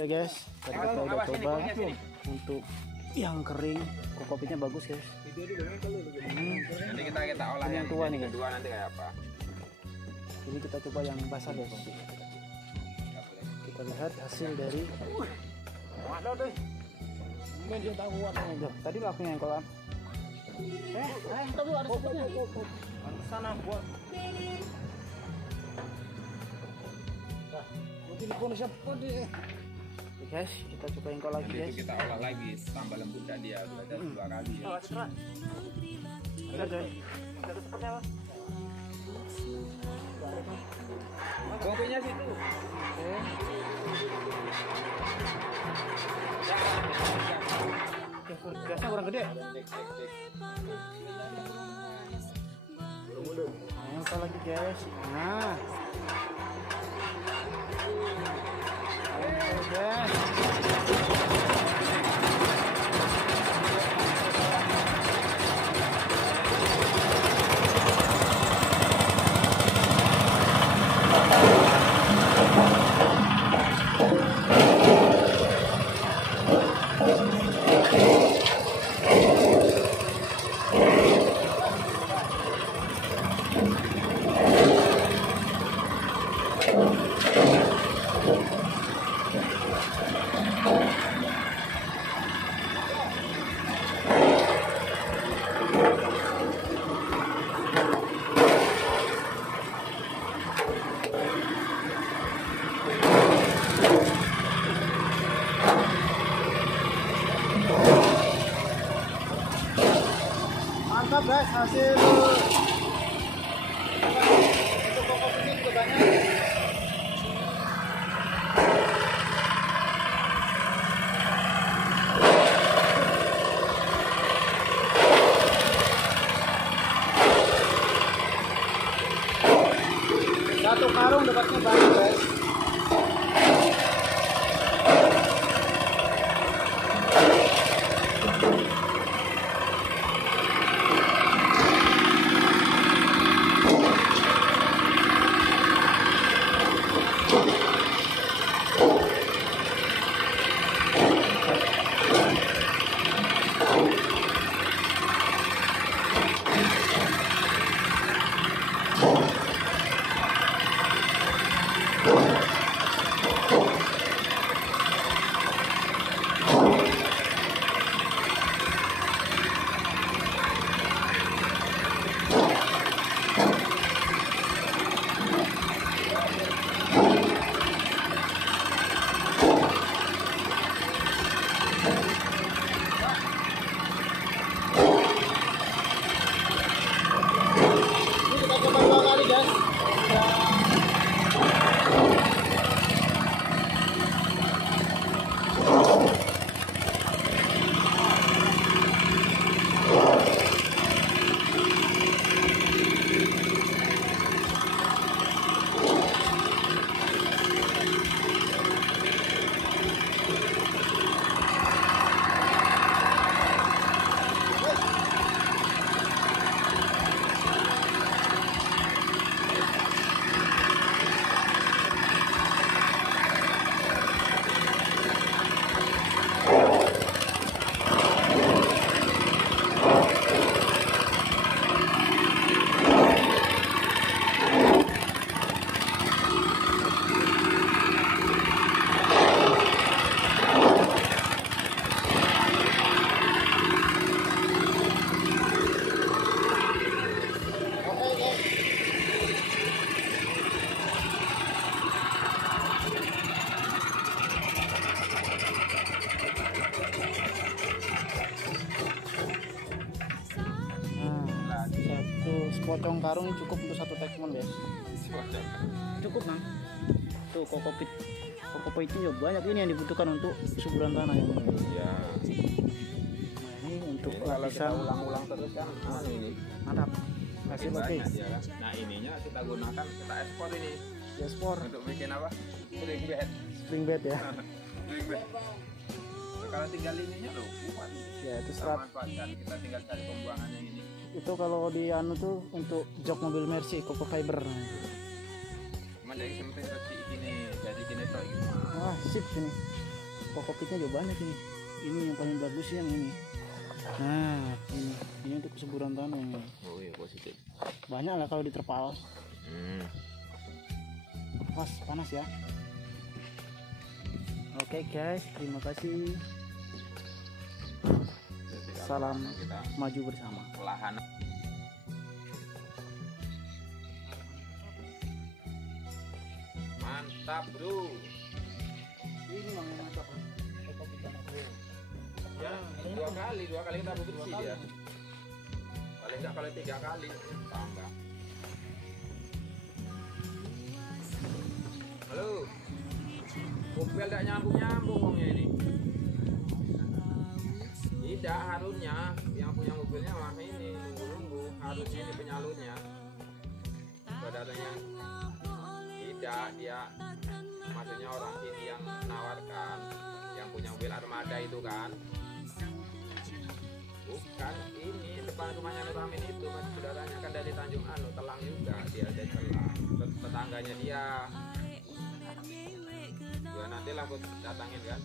Oke guys, tadi kita udah coba untuk yang kering, kokopitnya bagus guys. Nanti kita olah yang tua nih guys. Kedua nanti kayak apa? Ini kita coba yang basah guys. Kita lihat hasil dari. Tadi langsung yang kolam. Tahu ada sebutnya. Sana buat. Telepon siapa deh? Guys, kita coba engkol lagi guys. Kita olah lagi, tambah lembut dah dia, berarti 2 kali ya. Ada seperti apa? Kopinya situ. Oke. Gasnya kurang gede. Engkol lagi guys. Nah. Guys. Mantap guys, hasil untuk kokopitnya juga banyak. Satu karung dapatnya banyak guys. Sepotong karung cukup untuk satu tekmon guys. Cukup mang. Tuh kokopitnya banyak, ini yang dibutuhkan untuk suburan tanah ya. Ya. Nah ini untuk lapisan ulang-ulang terus kan. Ini. Mantap. Hasil oke. Nah ininya kita gunakan, kita ekspor ini. Ekspor. Untuk bikin apa? Spring bed. Spring bed ya. Spring bed. Kalau tinggal ininya loh kuat. Ya itu serat. Kita tinggal cari pembuangan yang ini. Itu kalau di anu tuh untuk jok mobil Mercy Coco Fiber. Cuma dari penting ini jadi gini toh gitu. Wah sip ini. kokopitnya juga banyak ini yang paling bagus yang ini. Nah ini untuk kesuburan tanah ini. Oh iya positif. Banyak lah kalau diterpal. Pas panas ya. Oke guys, terima kasih. Salam kita maju bersama. perlahan. Mantap bro. Ini yang mantap. Kokopit tanah bro. Ya, dua kali kita bersih dia. Paling enggak kalau 3 kali tambah. Halo. Mobil enggak nyambung wongnya ini. Tidak harusnya yang punya mobilnya mah ini nunggu harusnya ini penyalurnya. Saudaranya tidak dia maksudnya orang sini yang menawarkan yang punya mobil armada itu kan. Bukan ini depan rumahnya Nur Amin itu masih saudaranya kan dari Tanjung Anu Telang juga dia ada Telang tetangganya dia ya nantilah aku datangin kan.